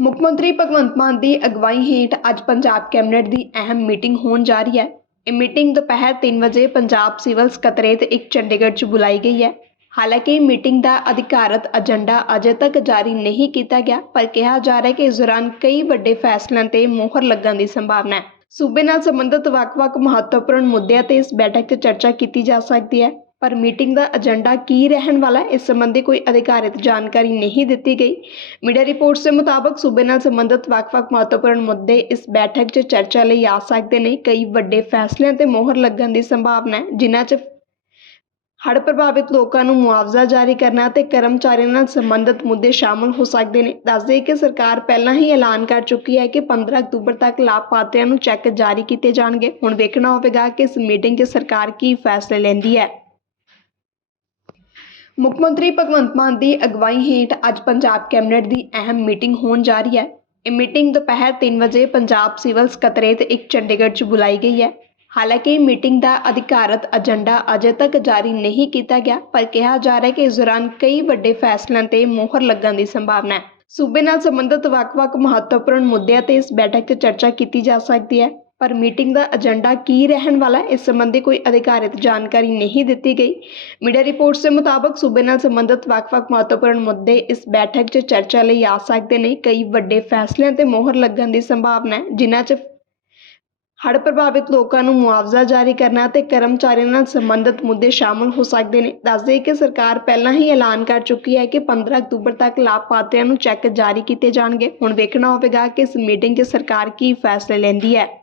ਮੁੱਖ ਮੰਤਰੀ ਭਗਵੰਤ ਮਾਨ ਦੀ ਅਗਵਾਈ ਹੇਠ ਅੱਜ ਪੰਜਾਬ ਕੈਬਨਿਟ ਦੀ ਅਹਿਮ ਮੀਟਿੰਗ ਹੋਣ ਜਾ ਰਹੀ ਹੈ। ਇਹ ਮੀਟਿੰਗ ਦੁਪਹਿਰ 3 ਵਜੇ ਪੰਜਾਬ ਸਿਵਲ ਸਕੱਤਰੇਤ ਇੱਕ ਚੰਡੀਗੜ੍ਹ 'ਚ ਬੁਲਾਈ ਗਈ ਹੈ। ਹਾਲਾਂਕਿ ਮੀਟਿੰਗ ਦਾ ਅਧਿਕਾਰਤ ਏਜੰਡਾ ਅਜੇ ਤੱਕ ਜਾਰੀ ਨਹੀਂ ਕੀਤਾ ਗਿਆ, ਪਰ ਕਿਹਾ ਜਾ ਰਿਹਾ ਹੈ ਕਿ ਇਸ ਦੌਰਾਨ ਕਈ ਵੱਡੇ ਫੈਸਲਿਆਂ ਤੇ ਮੋਹਰ ਲੱਗਣ ਦੀ ਸੰਭਾਵਨਾ ਹੈ। ਸੂਬੇ ਨਾਲ ਸੰਬੰਧਿਤ ਵੱਖ-ਵੱਖ ਮਹੱਤਵਪੂਰਨ ਮੁੱਦਿਆਂ ਤੇ ਇਸ ਬੈਠਕ 'ਚ ਚਰਚਾ ਕੀਤੀ ਜਾ ਸਕਦੀ ਹੈ। ਪਰ ਮੀਟਿੰਗ ਦਾ ਏਜੰਡਾ ਕੀ ਰਹਿਣ ਵਾਲਾ ਹੈ, ਇਸ ਸੰਬੰਧੀ ਕੋਈ ਅਧਿਕਾਰਿਤ ਜਾਣਕਾਰੀ ਨਹੀਂ ਦਿੱਤੀ ਗਈ। ਮੀਡੀਆ ਰਿਪੋਰਟਸ ਦੇ ਮੁਤਾਬਕ ਸੂਬੇ ਨਾਲ ਸੰਬੰਧਿਤ ਵੱਖ-ਵੱਖ ਮਹੱਤਵਪੂਰਨ ਮੁੱਦੇ ਇਸ ਬੈਠਕ 'ਚ ਚਰਚਾ ਲਈ ਆ ਸਕਦੇ ਨੇ। ਕਈ ਵੱਡੇ ਫੈਸਲਿਆਂ ਤੇ ਮੋਹਰ ਲੱਗਣ ਦੀ ਸੰਭਾਵਨਾ ਹੈ, ਜਿਨ੍ਹਾਂ 'ਚ ਹੜ੍ਹ ਪ੍ਰਭਾਵਿਤ ਲੋਕਾਂ ਨੂੰ ਮੁਆਵਜ਼ਾ ਜਾਰੀ ਕਰਨਾ ਤੇ ਕਰਮਚਾਰੀਆਂ ਨਾਲ ਸੰਬੰਧਿਤ ਮੁੱਦੇ ਸ਼ਾਮਲ ਹੋ ਸਕਦੇ ਨੇ। ਦੱਸ ਦੱਸਦੇ ਕਿ ਸਰਕਾਰ ਪਹਿਲਾਂ ਹੀ ਐਲਾਨ ਕਰ ਚੁੱਕੀ ਹੈ ਕਿ 15 ਅਕਤੂਬਰ ਤੱਕ ਲਾਭਪਾਤਰੀਆਂ ਨੂੰ ਚੈੱਕ ਜਾਰੀ ਕੀਤੇ ਜਾਣਗੇ। ਹੁਣ ਵੇਖਣਾ ਹੋਵੇਗਾ ਕਿ ਇਸ ਮੀਟਿੰਗ 'ਚ ਸਰਕਾਰ ਕੀ ਫੈਸਲੇ ਲੈਂਦੀ ਹੈ। ਮੁੱਖ ਮੰਤਰੀ ਭਗਵੰਤ ਮਾਨ ਦੀ ਅਗਵਾਈ ਹੇਠ ਅੱਜ ਪੰਜਾਬ ਕੈਬਨਿਟ ਦੀ ਅਹਿਮ ਮੀਟਿੰਗ ਹੋਣ ਜਾ ਰਹੀ ਹੈ। ਇਹ ਮੀਟਿੰਗ ਦੁਪਹਿਰ 3 ਵਜੇ ਪੰਜਾਬ ਸਿਵਲ ਸਕੱਤਰੇਤ ਇੱਕ ਚੰਡੀਗੜ੍ਹ 'ਚ ਬੁਲਾਈ ਗਈ ਹੈ। ਹਾਲਾਂਕਿ ਮੀਟਿੰਗ ਦਾ ਅਧਿਕਾਰਤ ਏਜੰਡਾ ਅਜੇ ਤੱਕ ਜਾਰੀ ਨਹੀਂ ਕੀਤਾ ਗਿਆ, ਪਰ ਕਿਹਾ ਜਾ ਰਿਹਾ ਹੈ ਕਿ ਇਸ ਦੌਰਾਨ ਕਈ ਵੱਡੇ ਫੈਸਲਿਆਂ ਤੇ ਮੋਹਰ ਲੱਗਣ ਦੀ ਸੰਭਾਵਨਾ ਹੈ। ਸੂਬੇ ਨਾਲ ਸੰਬੰਧਿਤ ਵੱਖ-ਵੱਖ ਮਹੱਤਵਪੂਰਨ ਮੁੱਦਿਆਂ ਤੇ ਇਸ ਬੈਠਕ 'ਚ ਚਰਚਾ ਕੀਤੀ ਜਾ ਸਕਦੀ ਹੈ। ਪਰ ਮੀਟਿੰਗ ਦਾ ਏਜੰਡਾ ਕੀ ਰਹਿਣ ਵਾਲਾ ਇਸ ਸੰਬੰਧੀ ਕੋਈ ਅਧਿਕਾਰਿਤ ਜਾਣਕਾਰੀ ਨਹੀਂ ਦਿੱਤੀ ਗਈ। ਮੀਡੀਆ ਰਿਪੋਰਟਸ ਦੇ ਮੁਤਾਬਕ ਸੂਬੇ ਨਾਲ ਸੰਬੰਧਿਤ ਵੱਖ-ਵੱਖ ਮਹੱਤਵਪੂਰਨ ਮੁੱਦੇ ਇਸ ਬੈਠਕ 'ਚ ਚਰਚਾ ਲਈ ਆ ਸਕਦੇ ਨੇ। ਕਈ ਵੱਡੇ ਫੈਸਲਿਆਂ ਤੇ ਮੋਹਰ ਲੱਗਣ ਦੀ ਸੰਭਾਵਨਾ ਹੈ, ਜਿਨ੍ਹਾਂ 'ਚ ਹੜ੍ਹ ਪ੍ਰਭਾਵਿਤ ਲੋਕਾਂ ਨੂੰ ਮੁਆਵਜ਼ਾ ਜਾਰੀ ਕਰਨਾ ਤੇ ਕਰਮਚਾਰੀਆਂ ਨਾਲ ਸੰਬੰਧਿਤ ਮੁੱਦੇ ਸ਼ਾਮਲ ਹੋ ਸਕਦੇ ਨੇ। ਦੱਸ ਦੇਈਏ ਕਿ ਸਰਕਾਰ ਪਹਿਲਾਂ ਹੀ ਐਲਾਨ ਕਰ ਚੁੱਕੀ ਹੈ ਕਿ 15 ਅਕਤੂਬਰ ਤੱਕ ਲਾਭਪਾਤਰੀਆਂ ਨੂੰ ਚੈੱਕ ਜਾਰੀ ਕੀਤੇ ਜਾਣਗੇ। ਹੁਣ ਵੇਖਣਾ ਹੋਵੇਗਾ ਕਿ ਇਸ ਮੀਟਿੰਗ 'ਚ ਸਰਕਾਰ ਕੀ ਫੈਸਲੇ ਲੈਂਦੀ ਹੈ।